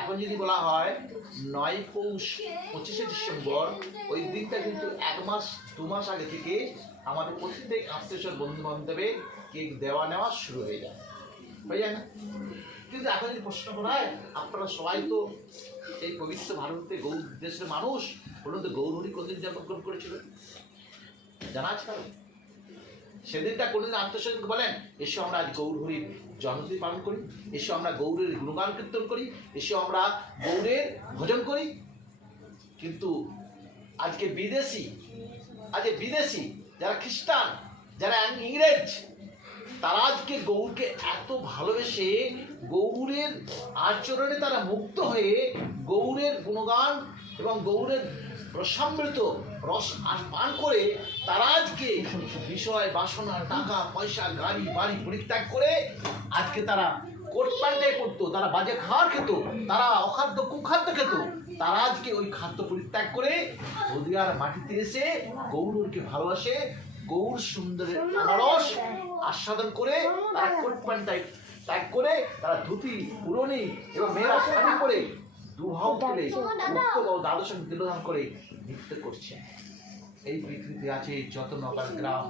এখন যদি বলা হয় 9 পৌষ 25শে ডিসেম্বর, ওই দিনটা কিন্তু 1 মাস 2 মাস আগে থেকে আমাদের প্রত্যেক আত্মীয় বন্ধু বান্ধবে কেক দেওয়া নেওয়া শুরু হয়ে যায় না? কিন্তু এখন যদি প্রশ্ন করা হয়, আপনারা সবাই তো এই পবিত্র ভারতে গৌর দেশের মানুষ, বলুন তো গৌরহরি কোনদিন জন্মগ্রহণ করেছিল? জানা আছে কারণ? সেদিনটা কোনদিন আত্মীয় বলেন এসো আমরা আজ গৌরহরির জন্মদিন পালন করি, এসো আমরা গৌরের গুণগান কীর্তন করি, এসো আমরা গৌরের ভজন করি? কিন্তু আজকে বিদেশি যারা খ্রিস্টান, যারা ইংরেজ, তারা আজকে গৌরকে এত ভালোবেসে গৌরের আচরণে তারা মুক্ত হয়ে গৌরের গুণগান এবং গৌরের রসামৃত রস পান করে তারা আজকে বিষয় বাসনা টাকা পয়সা গাড়ি বাড়ি পরিত্যাগ করে আজকে তারা কোট প্যান্টে পড়তো, তারা বাজে খাবার খেত, তারা অখাদ্য কুখাদ্য খেত, তারা আজকে ওই খাদ্য পরিত্যাগ করে হলদিয়ার মাটিতে এসে গৌরকে ভালোবাসে, গৌর সুন্দরের আনারস আস্বাদন করে তারা কোট প্যান্ট ত্যাগ করে তারা ধুতি পুরনি এবং মেয়েরা শাড়ি পরে দুহাও তুলে মুক্ত দ্বাদশ দিলদান করে নৃত্য করছে। এই পৃথিবীতে আছে যত নগর গ্রাম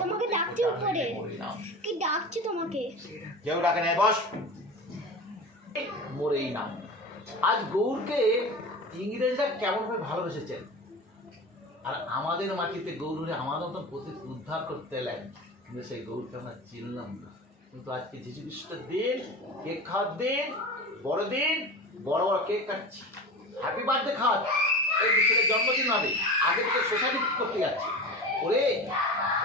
তোমাকে ডাকছে উপরে, কি ডাকছে তোমাকে? কেউ ডাকে না, বস মোর এই নাম। আজ গৌরকে ইংরেজরা কেমন ভাবে ভালোবেসেছেন, আর আমাদের মাটিতে গৌরকে আমাদের মতন প্রতি উদ্ধার করতে এলেন, কিন্তু সেই গৌরকে আমরা চিনলাম না। কিন্তু আজকে যীশু খ্রিস্টের দিন, কেক খাওয়ার দিন, বড়দিন, বড় বড় কেক কাটছি, হ্যাপি বার্থডে খাওয়াচ্ছে, এই ছেলের জন্মদিন হবে, আগে থেকে সোসাইটি করতে যাচ্ছে ওরে,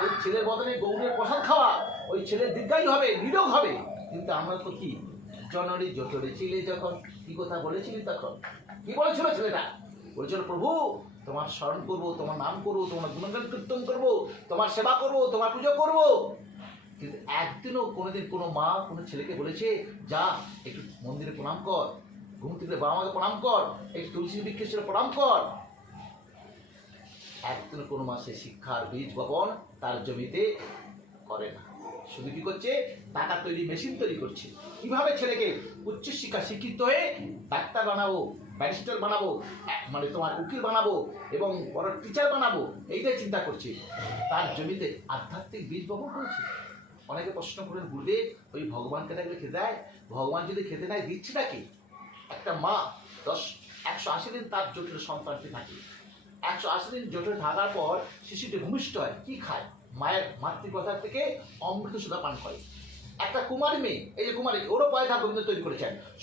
ওই ছেলের বদলে গৌরের প্রসাদ খাওয়া, ওই ছেলের দীর্ঘায়ু হবে, নিরোগ হবে। কিন্তু আমরা তো কি জনরি জটরে ছিলে, যখন কি কথা বলেছিলি তখন কি বলেছিল ছেলেটা? বলেছিল প্রভু তোমার স্মরণ করবো, তোমার নাম করবো, তোমার গুণগান কীর্তন করবো, তোমার সেবা করবো, তোমার পুজো করবো। কিন্তু একদিনও কোনোদিন কোনো মা কোনো ছেলেকে বলেছে যা একটু মন্দিরে প্রণাম কর, ঘুম থেকে বাবা মাকে প্রণাম কর, একটু তুলসী বৃক্ষের প্রণাম কর? একদিন কোনো মাসে শিক্ষার বীজ বপন তার জমিতে করে না, শুধু কি করছে? টাকা তৈরি মেশিন তৈরি করছে, কিভাবে ছেলেকে উচ্চশিক্ষা শিক্ষিত হয়ে ডাক্তার বানাবো, ব্যারিস্টার বানাবো, মানে তোমার উকিল বানাবো এবং বড় টিচার বানাবো, এইটাই চিন্তা করছে। তার জমিতে আধ্যাত্মিক বীজ বপন করেছে। অনেকে প্রশ্ন করেন গুরুদেব ওই ভগবানকে থাকলে খেতে দেয়, ভগবান যদি খেতে নেয় দিচ্ছে নাকি? একটা মা 180 দিন তার জটিল সন্তানটি থাকে, 180 দিন জটিল থাকার পর শিশুটি ভূমিষ্ঠ হয়, কি খায়? মায়ের মাতৃকথা থেকে অমৃত সুধা পান করে। একটা কুমারী মেয়ে, এই যে কুমারী, ওরও পয়সা গোবিন্দ তৈরি করেছেন।